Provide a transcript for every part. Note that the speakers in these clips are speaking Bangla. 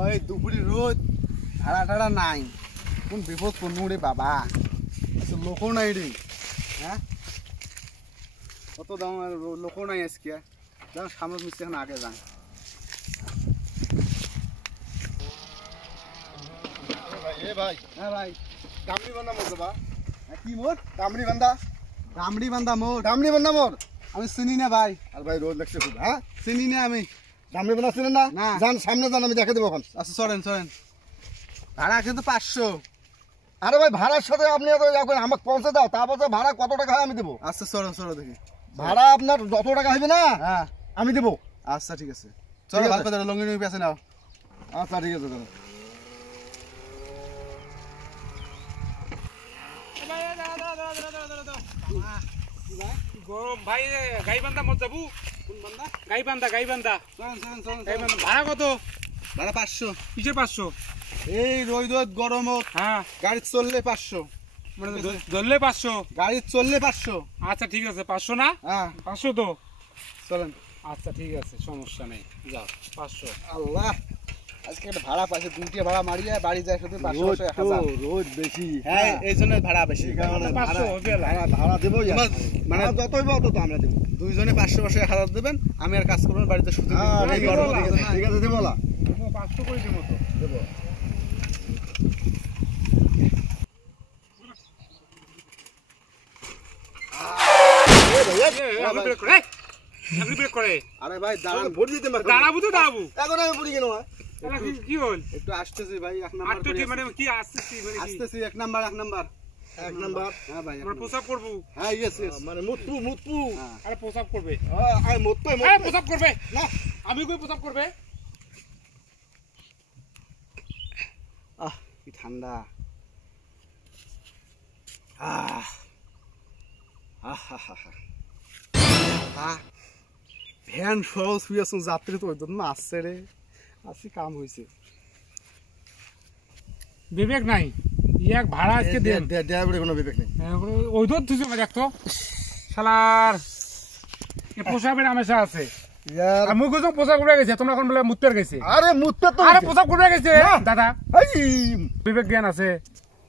ওই দুপুরি রোদ ভাড়া টাড়া নাই, কোন বিপদ কোন রে বাবা, লোকও নাই রে। হ্যাঁ কত দাম লোকও নাই আজকে, যান সামনে মিশছে এখন আগে যান। ভাই হ্যাঁ ভাই দামড়ি বান্ধা মোর দেবা। কি মোর? দামড়ি বান্ধা। দামড়ি বান্ধা মোর? দামড়ি বান্ধা মোর আমি চিনি না ভাই। আর ভাই রোদ লাগছে খুব। হ্যাঁ চিনি না আমি। দামড়ি বান্ধা চিনেন না? না। যান সামনে যান, আমি দেখে দেবো এখন। আচ্ছা চলেন চলেন। ভাড়া কিন্তু 500। আরে ভাই ভাড়ার সাথে আপনি আমাকে পৌঁছে দাও, তারপর ভাড়া কত টাকা হয় আমি দেবো। আচ্ছা চলো চলো দেখি। ভাড়া আপনার যত টাকা হবে না হ্যাঁ আমি দেবো। আচ্ছা ঠিক আছে চলো, ভালো করে লঙ্গি নঙ্গি পেছে নাও। আচ্ছা ঠিক আছে চলো। গরম ভাই, গাই বান্ধা মত যাবো। কোন বান্ধা? গাই বান্ধা, গাই বান্ধা। ভাড়া কত? ভাড়া 500। কিসের 500? এই রোদ গরম হ্যাঁ গাড়ি চললে 500, মানে ধরলে 500, গাড়ি চললে 500। আচ্ছা ঠিক আছে 500 না? হ্যাঁ 500 তো চলেন। আচ্ছা ঠিক আছে সমস্যা নেই, যাও 500। আল্লাহ আজকে একটা ভাড়া পাইছে, 2টি ভাড়া মারিয়ে বাড়ি যায় শুধু 500 1000। রোদ বেশি, হ্যাঁ এই জন্য ভাড়া বেশি। কারণ 500 হবে না, ভাড়া দেবো মানে যত হইব তত আমরা দেবো। দুইজনে 500 1000 দেবেন, আমি আর কাজ করবেন বাড়িতে শুধু। ঠিক আছে দেবো না, 500 করে দেবো তো দেবো। আরে ভাই দাঁড়ান, ভোট দিতে দাঁড়াবো তো দাঁড়াবো। এখন আমি পড়ি কেন? কি হল? একটু আসতেছি ভাই, 1 নাম্বার মানে কি আসতেছি? মানে কি আসতেছি? 1 নাম্বার 1 নাম্বার 1 নাম্বার। হ্যাঁ ভাই আমরা পোশাক করবো। হ্যাঁ ইয়েস ইয়েস মানে মুতপু। আরে পোশাক করবে। আরে মুতপু আরে পোশাক করবে না, আমি কই পোশাক করবে। কি ঠান্ডা। ভ্যান সহ শুয়েছ, যাত্রী তো ওই জন্য আসছে রে। আসি কাম হয়েছে, বিবেক নাই। ইয়াক ভাড়া আজকে দেন। ড্রাইভারের কোনো বিবেক নেই। ওই তো তুই দেখতো শালার এ পোশাকের আমেশা আছে। আমি কইছো পোশাক উড়ে গেছে, তোমরা এখন বলে মুত্তের গেছে। আরে মুত্তে তো আরে পোশাক উড়ে গেছে দাদা। বিবেক জ্ঞান আছে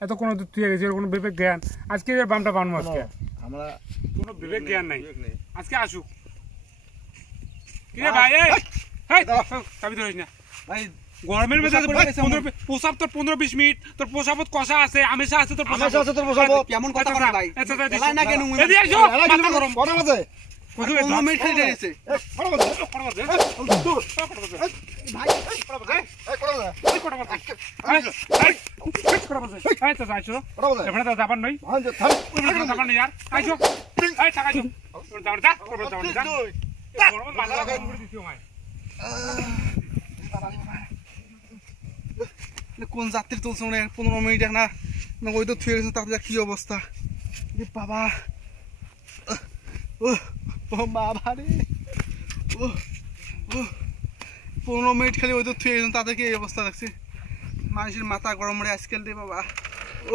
এত কোনো তুই গেছে কোনো বিবেক জ্ঞান? আজকে বামটা বানবো আজকে। আমরা কোনো বিবেক জ্ঞান নাই আজকে। আসুক কি রে ভাই? এই চাবি ধরিস না ভাই, গরমের মেজাজে পোশাক তোর 15-20 মিনিট, তোর পোশাকত কষা আছে, আমেশা আছে তোর পোশাক আছে। তোর পোশাক কেমন কথা বলে ভাই? এলাই না কেন মুই এদি আইছো মাথা গরম বড় মাঝে কত 9 মিনিট খেলে দিয়েছে। বড় মাঝে দূর ভাই, বড় মাঝে এই বড় মাঝে এই বড় মাঝে এই বড় মাঝে এই তো যাইছো বড় মাঝে এখানে তো যাবার নাই। ভাই থাম ওখানে যাবার নাই यार। আইছো এই টাকাইছো তোর যাবার যা তোর যাবার যা বড় মাঝে বালা করে মুড়ি দিছিও ভাই। কোন যাত্রী তুলছে মনে 15 মিনিট না ওই তো থুয়ে গেছে, তাদের কি অবস্থা রে বাবা। ও বাবা রে, 15 মিনিট খালি ওই তো থুয়ে গেছে, তাদেরকে এই অবস্থা লাগছে। মানুষের মাথা গরম রে আজকাল রে বাবা। ও